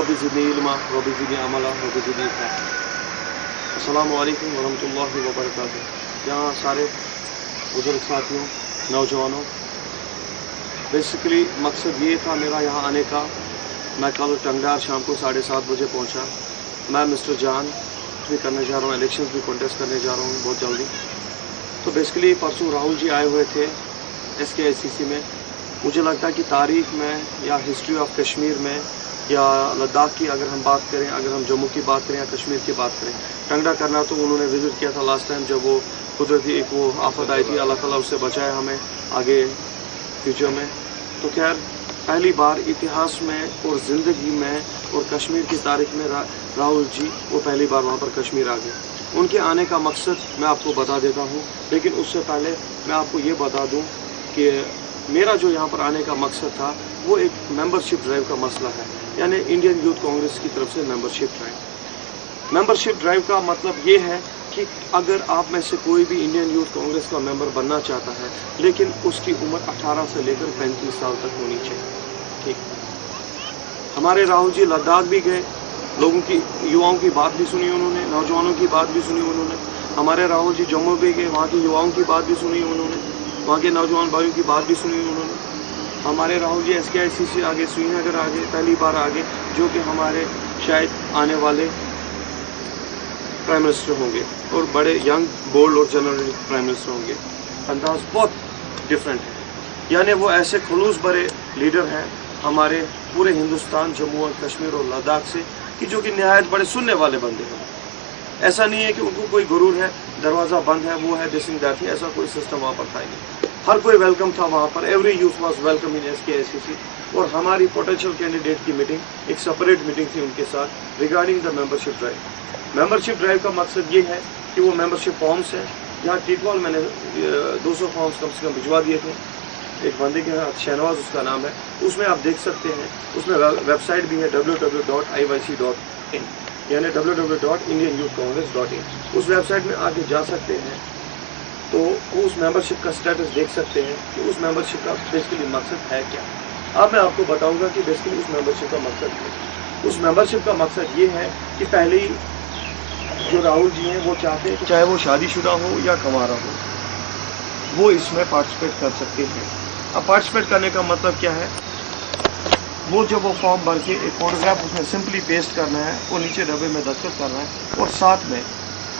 رب زدنی علما رب زدنی عملا رب زدنی فہما۔ السلام علیکم ورحمۃ اللہ وبرکاتہ۔ یہاں سارے بزرگ ساتھیوں، نوجوانوں، بیسیکلی مقصد یہ تھا میرا یہاں آنے کا۔ میں کل ٹنگڈار شام کو 7:30 بجے پہنچا۔ میں مسٹر جان بھی کرنے جا رہا ہوں، الیکشنز بھی کنٹیسٹ کرنے جا رہا ہوں بہت جلدی۔ تو بیسیکلی پرسوں راہل جی آئے ہوئے تھے SKICC میں۔ مجھے لگتا ہے کہ تاریخ میں یا ہسٹری آف کشمیر میں یا لداخ کی اگر ہم بات کریں، اگر ہم جموں کی بات کریں یا کشمیر کی بات کریں، ٹنگڈا کرنا تو انہوں نے وزٹ کیا تھا لاسٹ ٹائم جب وہ قدرتی ایک وہ آفت آئی تھی۔ اللہ تعالیٰ اس سے بچائے ہمیں آگے فیوچر میں۔ تو خیر پہلی بار اتہاس میں اور زندگی میں اور کشمیر کی تاریخ میں راہل جی وہ پہلی بار وہاں پر کشمیر آ گئے۔ ان کے آنے کا مقصد میں آپ کو بتا دیتا ہوں، لیکن اس سے پہلے میں آپ کو یہ بتا دوں کہ میرا جو یہاں پر آنے کا مقصد تھا وہ ایک ممبرشپ ڈرائیو کا مسئلہ ہے، یعنی انڈین یوتھ کانگریس کی طرف سے ممبرشپ ڈرائیو۔ ممبرشپ ڈرائیو کا مطلب یہ ہے کہ اگر آپ میں سے کوئی بھی انڈین یوتھ کانگریس کا ممبر بننا چاہتا ہے، لیکن اس کی عمر 18 سے لے کر 35 سال تک ہونی چاہیے۔ ٹھیک، ہمارے راہل جی لداخ بھی گئے، لوگوں کی یواؤں کی بات بھی سنی انہوں نے، نوجوانوں کی بات بھی سنی انہوں نے۔ ہمارے راہل جی جموں بھی گئے، وہاں کی یواؤں کی بات بھی سنی انہوں نے، وہاں کے نوجوان بھائیوں کی بات بھی سنی انہوں نے۔ ہمارے راہل جی SKICC سے آگے سری نگر آگے، پہلی بار آگے، جو کہ ہمارے شاید آنے والے پرائم منسٹر ہوں گے، اور بڑے ینگ بولڈ اور جنرل پرائم منسٹر ہوں گے۔ انداز بہت ڈفرینٹ ہے، یعنی وہ ایسے خلوص برے لیڈر ہیں ہمارے پورے ہندوستان، جموں اور کشمیر اور لداخ سے، کہ جو کہ نہایت بڑے سننے والے بندے ہیں۔ ایسا نہیں ہے کہ ان کو کوئی غرور ہے، دروازہ بند ہے، وہ ہے دسنگ دیٹ، ایسا کوئی سسٹم وہاں پر تھا ہی نہیں۔ ہر کوئی ویلکم تھا وہاں پر، every youth was welcome in SKICC۔ اور ہماری پوٹینشیل کینڈیڈیٹ کی میٹنگ، ایک سپریٹ میٹنگ تھی ان کے ساتھ regarding the membership drive. Membership drive کا مقصد یہ ہے کہ وہ ممبرشپ فارمز ہیں، یہاں ٹیٹوال میں نے 200 فارمز کم سے کم بھجوا دیے تھے، ایک بندے کے ہاتھ، شہنواز اس کا نام ہے، اس میں آپ دیکھ سکتے ہیں، اس میں ویب سائٹ بھی ہے www.iyc.in، یعنی www.indianyouthcongress.in۔ اس ویب سائٹ میں آگے جا سکتے ہیں تو وہ اس ممبرشپ کا سٹیٹس دیکھ سکتے ہیں کہ اس ممبرشپ کا بیسیکلی مقصد ہے کیا۔ اب میں آپ کو بتاؤں گا کہ بیسیکلی اس ممبرشپ کا مقصد کیا ہے۔ اس ممبرشپ کا مقصد یہ ہے کہ پہلے ہی جو راہل جی ہیں وہ چاہتے ہیں کہ چاہے وہ شادی شدہ ہو یا کنوارا ہو، وہ اس میں پارٹیسپیٹ کر سکتے ہیں۔ اب پارٹیسپیٹ کرنے کا مطلب کیا ہے؟ وہ جب وہ فارم بھر کے ایک فوٹوگراف اس میں سمپلی پیسٹ کرنا ہے اور نیچے ڈبے میں دستخط کرنا ہے، اور ساتھ میں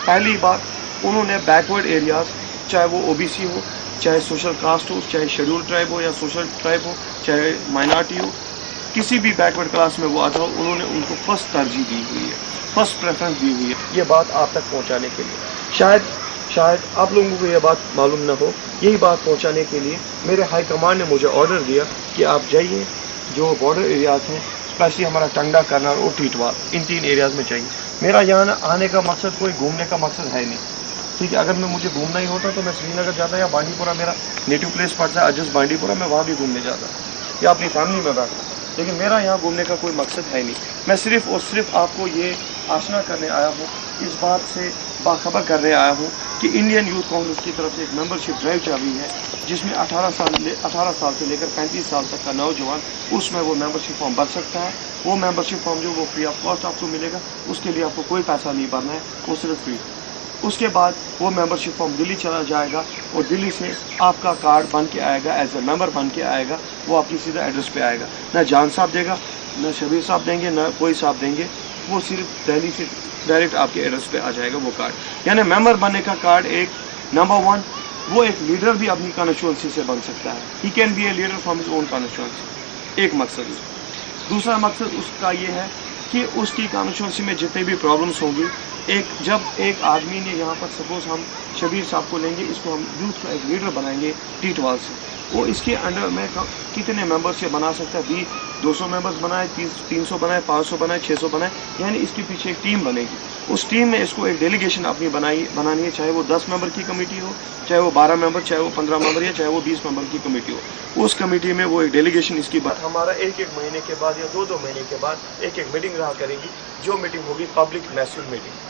پہلی بات انہوں نے بیکورڈ ایریاز، چاہے وہ OBC ہو، چاہے سوشل کاسٹ ہو، چاہے شیڈول ٹرائب ہو یا سوشل ٹرائب ہو، چاہے مائنارٹی ہو، کسی بھی بیکورڈ کلاس میں وہ آتا ہو، انہوں نے ان کو فرسٹ ترجیح دی ہوئی ہے، فرسٹ پریفرنس دی ہوئی ہے، یہ بات آپ تک پہنچانے کے لیے۔ شاید آپ لوگوں کو یہ بات معلوم نہ ہو، یہی بات پہنچانے کے لیے میرے ہائی کمانڈ نے مجھے آرڈر دیا کہ آپ جائیے جو بارڈر ایریاز ہیں، اسپیشلی ہمارا ٹنگڈا، کرنال اور ٹیٹوال، ان 3 ایریاز میں چاہیے۔ میرا یہاں آنے کا مقصد کوئی گھومنے کا مقصد ہے نہیں، ٹھیک ہے۔ اگر مجھے گھومنا ہی ہوتا تو میں سری نگر جاتا یا بانڈی پورہ، میرا نیٹو پلیس پڑتا ہے اجس بانڈی پورہ، میں وہاں بھی گھومنے جاتا یا اپنی فیملی میں بیٹھتا، لیکن میرا یہاں گھومنے کا کوئی مقصد ہے نہیں۔ میں صرف اور صرف آپ کو یہ آشنا کرنے آیا ہوں، اس بات سے باخبر کرنے آیا ہوں کہ انڈین یوتھ کانگریس کی طرف سے ایک ممبرشپ ڈرائیو چل رہی ہے، جس میں 18 سال سے لے کر 35 سال تک کا نوجوان اس میں وہ ممبرشپ فارم بھر سکتا ہے۔ وہ ممبرشپ فارم جو وہ فری آف کاسٹ آپ کو ملے گا، اس کے لیے آپ کو کوئی پیسہ نہیں بھرنا ہے، وہ صرف فری۔ اس کے بعد وہ ممبرشپ فارم دلی چلا جائے گا، اور دلی سے آپ کا کارڈ بن کے آئے گا، ایز اے ممبر بن کے آئے گا، وہ آپ کی سیدھا ایڈریس پہ آئے گا۔ نہ جان صاحب دے گا، نہ شبیر صاحب دیں گے، نہ کوئی صاحب دیں گے، وہ صرف دہلی سے ڈائریکٹ آپ کے ایڈریس پہ آ جائے گا وہ کارڈ۔ یعنی ممبر بننے کا کارڈ ایک نمبر 1، وہ ایک لیڈر بھی اپنی کانسٹیچوئنسی سے بن سکتا ہے، he can be a leader from his own constituency, ایک مقصد ہے۔ دوسرا مقصد اس کا یہ ہے کہ اس کی کانسٹیچوئنسی میں جتنے بھی پرابلمس ہوں گی، جب ایک آدمی نے یہاں پر سپوز ہم شبیر صاحب کو لیں گے، اس کو ہم یوتھ کا ایک لیڈر بنائیں گے ٹیٹوال سے، وہ اس کے انڈر میں کتنے ممبر سے بنا سکتا ہے؟ 200 ممبرز بنائے، 300 بنائے، 500 بنائے، 600 بنائے، یعنی اس کے پیچھے ایک ٹیم بنے گی۔ اس ٹیم میں اس کو ایک ڈیلیگیشن اپنی بنانی ہے، چاہے وہ 10 ممبر کی کمیٹی ہو، چاہے وہ 12 ممبر، چاہے وہ 15 ممبر، یا چاہے وہ 20 ممبر کی کمیٹی ہو۔ اس کمیٹی میں وہ ایک ڈیلیگیشن اس کی بات ہمارا ایک مہینے کے بعد یا 2 مہینے کے بعد ایک میٹنگ رہا کرے گی، جو میٹنگ ہوگی پبلک میسول میٹنگ۔